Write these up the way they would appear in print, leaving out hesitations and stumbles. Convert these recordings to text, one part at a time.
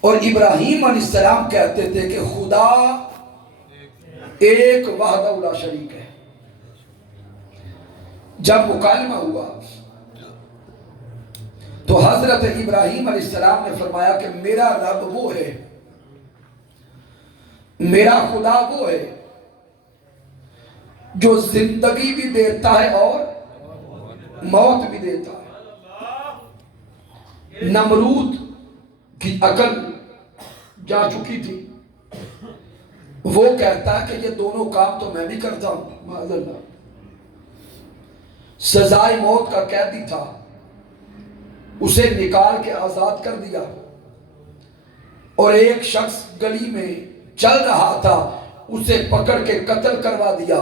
اور ابراہیم علیہ السلام کہتے تھے کہ خدا ایک وحدہ لا شریک ہے۔ جب مکالمہ ہوا تو حضرت ابراہیم علیہ السلام نے فرمایا کہ میرا رب وہ ہے، میرا خدا وہ ہے جو زندگی بھی دیتا ہے اور موت بھی دیتا ہے۔ نمرود کی عقل جا چکی تھی، وہ کہتا ہے کہ یہ دونوں کام تو میں بھی کرتا ہوں، معاذ اللہ۔ سزائے موت کا قیدی تھا، اسے نکال کے آزاد کر دیا، اور ایک شخص گلی میں چل رہا تھا، اسے پکڑ کے قتل کروا دیا۔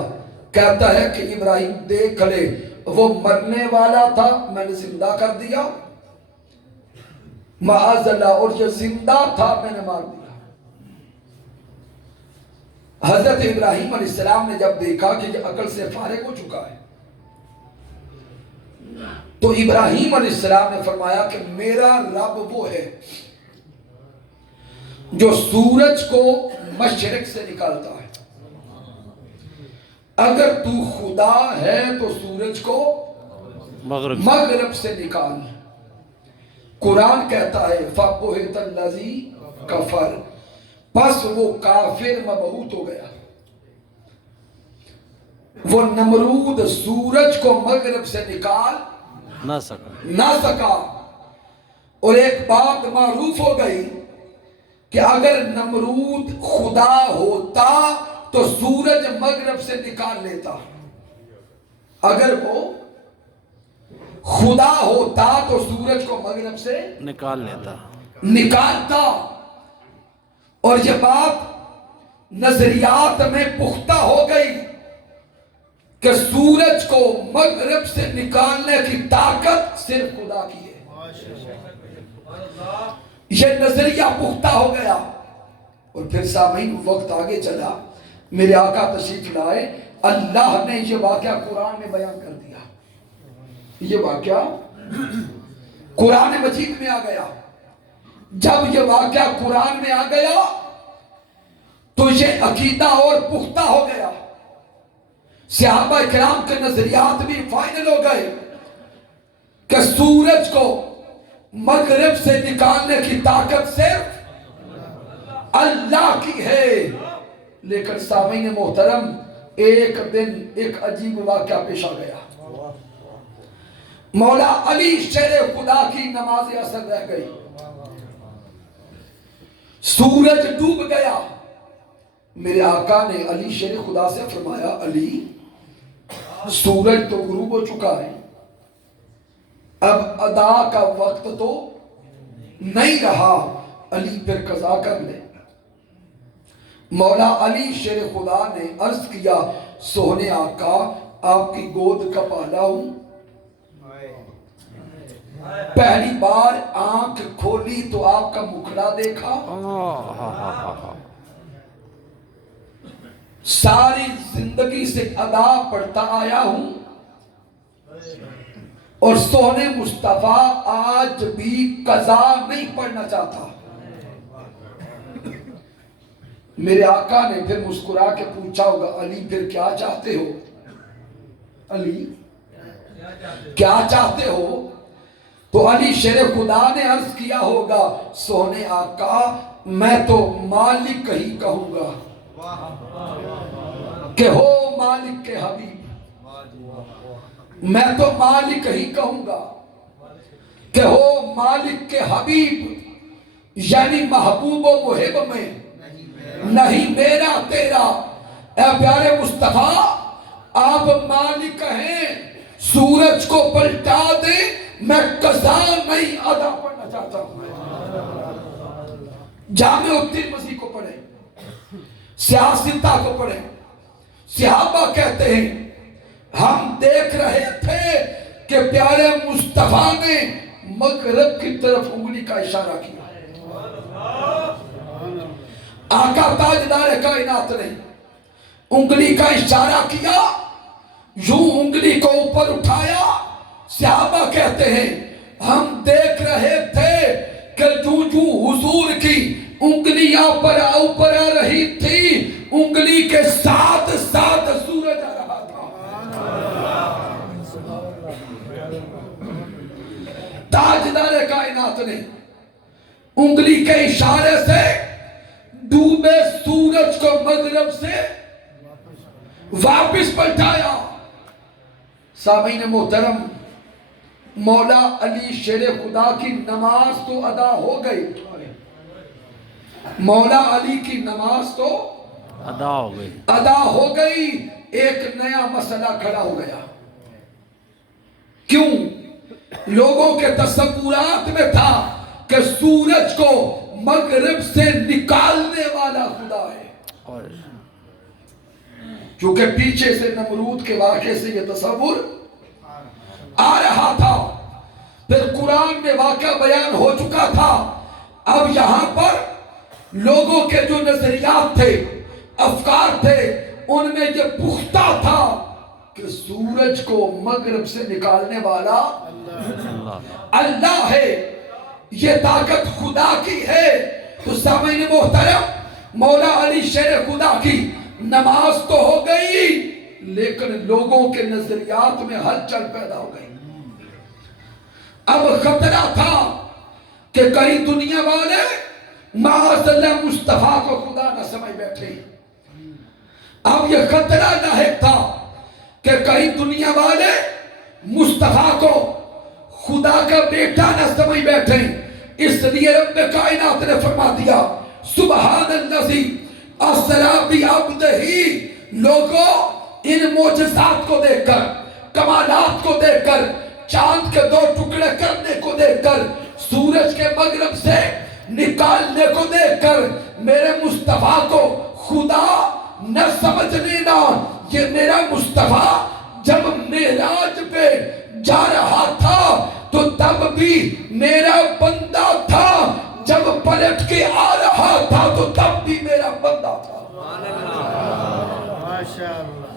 کہتا ہے کہ ابراہیم دیکھ لے، وہ مرنے والا تھا، میں نے زندہ کر دیا، معاذ اللہ، اور یہ زندہ تھا، میں نے مار دیا۔ حضرت ابراہیم علیہ السلام نے جب دیکھا کہ یہ عقل سے فارغ ہو چکا ہے، تو ابراہیم علیہ السلام نے فرمایا کہ میرا رب وہ ہے جو سورج کو مشرق سے نکالتا ہے۔ اگر تو خدا ہے تو سورج کو مغرب سے نکال۔ قرآن کہتا ہے فَبُهِتَ الَّذِي كَفَرَ، پس وہ کافر مبہوت ہو گیا۔ وہ نمرود سورج کو مغرب سے نکال نہ سکا، اور ایک بات معروف ہو گئی کہ اگر نمرود خدا ہوتا تو سورج مغرب سے نکال لیتا، اگر وہ خدا ہوتا تو سورج کو مغرب سے نکالتا۔ اور یہ بات نظریات میں پختہ ہو گئی کہ سورج کو مغرب سے نکالنے کی طاقت صرف خدا کی ہے۔ یہ نظریہ پختہ ہو گیا۔ اور پھر سامعین وقت آگے چلا، میرے آقا تشریف لائے، اللہ نے یہ واقعہ قرآن میں بیان کر دیا۔ یہ واقعہ قرآن مجید میں آ گیا۔ جب یہ واقعہ قرآن میں آ گیا تو یہ عقیدہ اور پختہ ہو گیا، صحابہ کرام کے نظریات بھی فائنل ہو گئے کہ سورج کو مغرب سے نکالنے کی طاقت صرف اللہ کی ہے۔ لیکن سامعین محترم، ایک دن ایک عجیب واقعہ پیش آ گیا۔ مولا علی شیر خدا کی نماز عصر رہ گئی، سورج ڈوب گیا۔ میرے آقا نے علی شیر خدا سے فرمایا، علی سورج تو غروب ہو چکا ہے، اب ادا کا وقت تو نہیں رہا، علی پھر قضا کر لے۔ مولا علی شیر خدا نے عرض کیا، سونے آقا آپ کی گود کا پالا ہوں۔ پہلی بار آنکھ کھولی تو آپ کا مکھڑا دیکھا، ساری زندگی سے ادا پڑھتا آیا ہوں، اور سونے مصطفیٰ آج بھی قضا نہیں پڑھنا چاہتا۔ میرے آقا نے پھر مسکرا کے پوچھا ہوگا، علی پھر کیا چاہتے ہو؟ علی کیا چاہتے ہو؟ تو علی شیر خدا نے عرض کیا ہوگا، سونے آقا میں تو مالک ہی کہوں گا کہ ہو مالک کے حبیب، میں تو مالک ہی کہوں گا کہ ہو مالک کے حبیب، یعنی محبوب و محب میں نہیں میرا تیرا۔ اے پیارے مصطفیٰ آپ مالک ہیں، سورج کو پلٹا دے، میں قضا نہیں ادا پڑھنا چاہتا ہوں۔ جامع الترمذی کو پڑھیں، سیاستہ کو پڑھیں۔ صحابہ کہتے ہیں ہم دیکھ رہے تھے کہ پیارے مصطفیٰ نے مغرب کی طرف انگلی کا اشارہ کیا۔ آقا تاجدار کائنات نے انگلی کا اشارہ کیا، یوں انگلی کو اوپر اٹھایا۔ صحابہ کہتے ہیں ہم دیکھ رہے تھے کہ جو حضور کی انگلیاں پر اوپر آ رہی تھی، انگلی کے ساتھ ساتھ سورج آ رہا تھا۔ تاجدار کائنات نے انگلی کے اشارے سے ڈوبے سورج کو مغرب سے واپس پلٹایا۔ سامعین محترم، مولا علی شیر خدا کی نماز تو ادا ہو گئی، مولا علی کی نماز تو ادا ہو گئی، ایک نیا مسئلہ کھڑا ہو گیا۔ کیوں؟ لوگوں کے تصورات میں تھا کہ سورج کو مغرب سے نکالنے والا خدا ہے، کیونکہ پیچھے سے نمرود کے واقعے سے یہ تصور آ رہا تھا، پھر قرآن میں واقعہ بیان ہو چکا تھا۔ اب یہاں پر لوگوں کے جو نظریات تھے، افکار تھے، ان میں یہ پختہ تھا کہ سورج کو مغرب سے نکالنے والا اللہ ہے، یہ طاقت خدا کی ہے۔ تو سامعین محترم، مولا علی شیر خدا کی نماز تو ہو گئی، لیکن لوگوں کے نظریات میں ہلچل پیدا ہو گئی۔ اب خطرہ تھا کہ کئی دنیا والے معاذ اللہ مصطفیٰ کو خدا نہ سمجھ بیٹھے۔ اب یہ خطرہ لاحق تھا کہ کئی دنیا والے مصطفیٰ کو خدا کا بیٹا نہ سمجھ بیٹھے۔ اس لیے رب کائنات نے فرما دیا، سبحان الذی اسری بعبدہ۔ لوگوں، ان معجزات کو دیکھ کر، کمالات کو دیکھ کر، چاند کے دو ٹکڑے کرنے کو دیکھ کر، سورج کے مغرب سے نکالنے کو دیکھ کر، میرے مصطفیٰ کو خدا نہ سمجھ لینا۔ یہ میرا مصطفیٰ جب معراج پہ جا رہا تھا تو تب بھی میرا بندہ تھا، جب پلٹ کے آ رہا تھا تو تب بھی میرا بندہ تھا۔ ماشاءاللہ۔